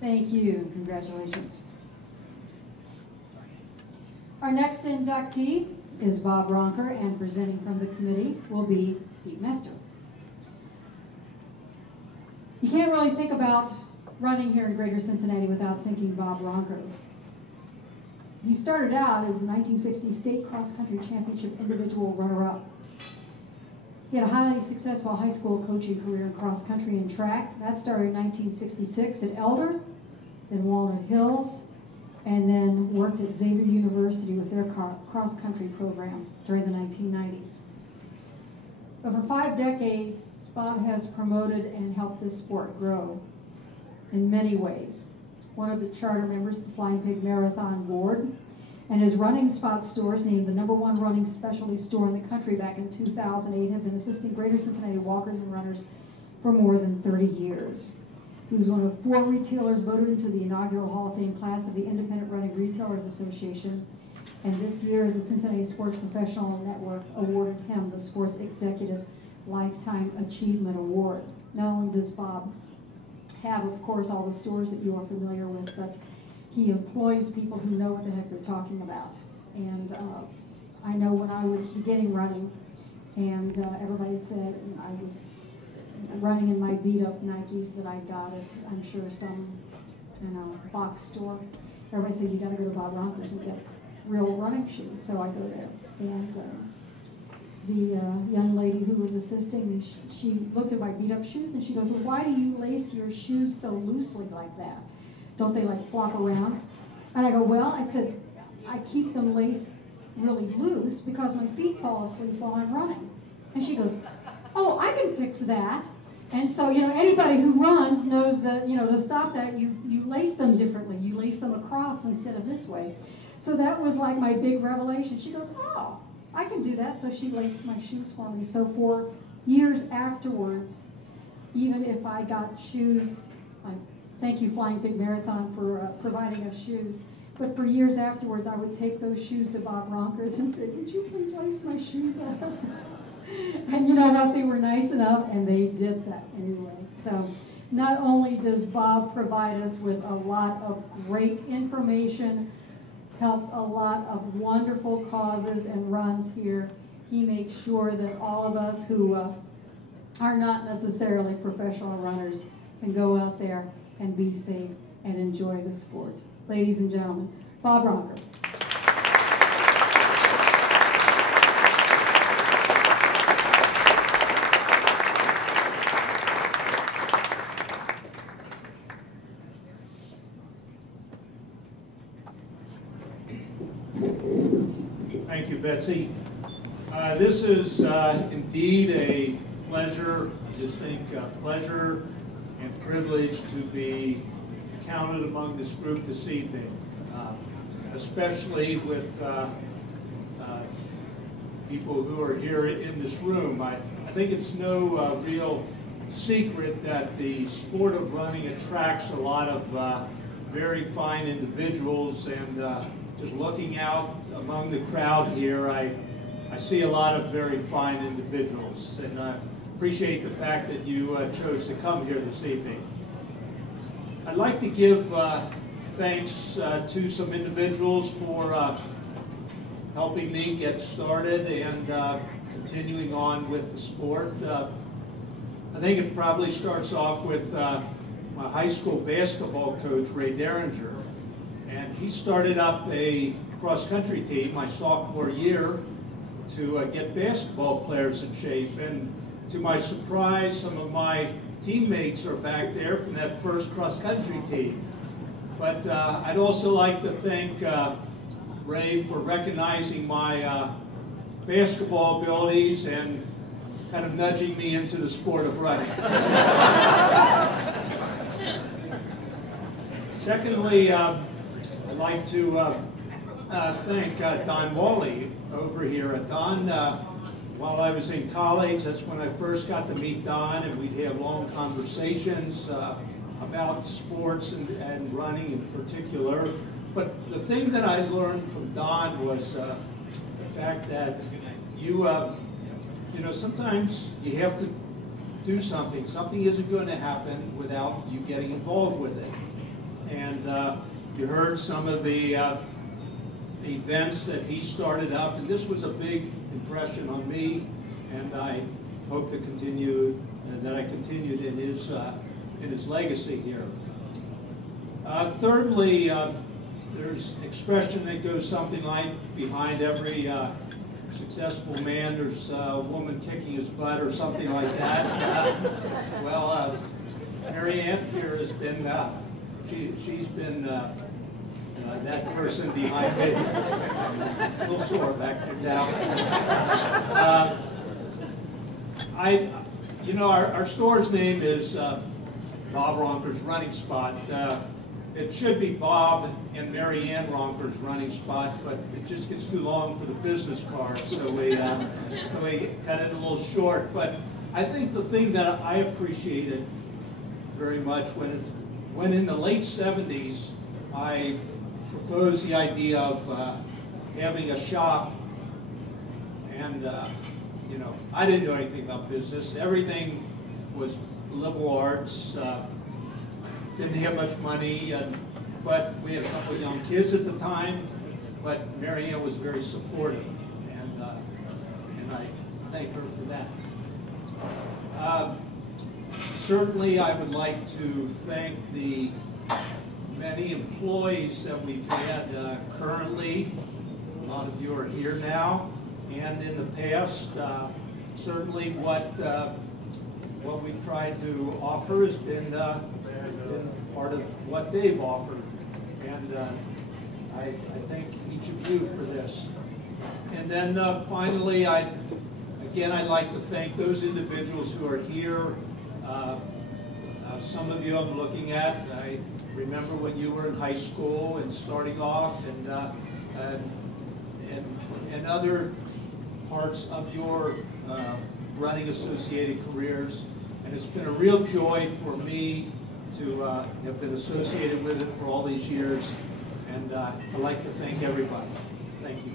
Thank you. Congratulations. Our next inductee is Bob Roncker, and presenting from the committee will be Steve Mester. You can't really think about running here in Greater Cincinnati without thinking Bob Roncker. He started out as the 1960 State Cross Country Championship individual runner-up. He had a highly successful high school coaching career in cross country and track. That started in 1966 at Elder, then Walnut Hills, and then worked at Xavier University with their cross-country program during the 1990s. Over 5 decades, Bob has promoted and helped this sport grow in many ways. One of the charter members of the Flying Pig Marathon Board, and his Running Spot stores, named the #1 running specialty store in the country back in 2008, have been assisting Greater Cincinnati walkers and runners for more than 30 years. He was one of 4 retailers voted into the inaugural Hall of Fame class of the Independent Running Retailers Association, and this year the Cincinnati Sports Professional Network awarded him the Sports Executive Lifetime Achievement Award. Not only does Bob have, of course, all the stores that you are familiar with, but he employs people who know what the heck they're talking about. And I know when I was beginning running, and everybody said I was running in my beat-up Nikes that I got at, I'm sure, some box store. Everybody said, you got to go to Bob Ronker's and get real running shoes. So I go there. And the young lady who was assisting me, she looked at my beat-up shoes and she goes, well, why do you lace your shoes so loosely like that? Don't they like flop around? And I go, well, I said, I keep them laced really loose because my feet fall asleep while I'm running. And she goes, oh, I can fix that. And so, anybody who runs knows that, to stop that, you lace them differently. You lace them across instead of this way. So that was like my big revelation. She goes, oh, I can do that. So she laced my shoes for me. So for years afterwards, even if I got shoes, thank you, Flying Pig Marathon, for providing us shoes. But for years afterwards, I would take those shoes to Bob Ronker's and say, would you please lace my shoes up? And you know what? They were nice enough, and they did that anyway. So not only does Bob provide us with a lot of great information, helps a lot of wonderful causes and runs here, he makes sure that all of us who are not necessarily professional runners can go out there and be safe and enjoy the sport. Ladies and gentlemen, Bob Roncker. Thank you, Betsy. This is indeed a pleasure, pleasure and privilege to be counted among this group this evening, especially with people who are here in this room. I think it's no real secret that the sport of running attracts a lot of very fine individuals, and just looking out among the crowd here, I see a lot of very fine individuals, and I appreciate the fact that you chose to come here this evening. I'd like to give thanks to some individuals for helping me get started and continuing on with the sport. I think it probably starts off with my high school basketball coach, Ray Derringer. And he started up a cross-country team my sophomore year to get basketball players in shape. And to my surprise, some of my teammates are back there from that first cross-country team. But I'd also like to thank Ray for recognizing my basketball abilities and kind of nudging me into the sport of running. Secondly, I'd like to thank Don Wally over here. Don, while I was in college, that's when I first got to meet Don, and we'd have long conversations about sports and running in particular. But the thing that I learned from Don was the fact that you know, sometimes you have to do something. Something isn't going to happen without you getting involved with it. And you heard some of the events that he started up, and this was a big impression on me, and I hope to continue, that I continued in his legacy here. Thirdly, there's an expression that goes something like, behind every successful man, there's a woman kicking his butt, or something like that. Well, Mary Ann here has been, she's been that person behind me. A little sore back there now. You know, our store's name is Bob Roncker's Running Spot. It should be Bob and Mary Ann Ronker's Running Spot, but it just gets too long for the business card, so we cut it a little short. But I think the thing that I appreciated very much when in the late 70s, I proposed the idea of having a shop, and you know, I didn't know anything about business. Everything was liberal arts. Didn't have much money, but we had a couple of young kids at the time. But Mary Ann was very supportive, and I thank her for that. Certainly, I would like to thank the many employees that we've had currently. A lot of you are here now, and in the past. Certainly, what we've tried to offer has been part of what they've offered, and I thank each of you for this. And then finally, I'd like to thank those individuals who are here. Some of you I'm looking at, I remember when you were in high school and starting off, and other parts of your running associated careers. And it's been a real joy for me to have been associated with it for all these years. And I'd like to thank everybody. Thank you.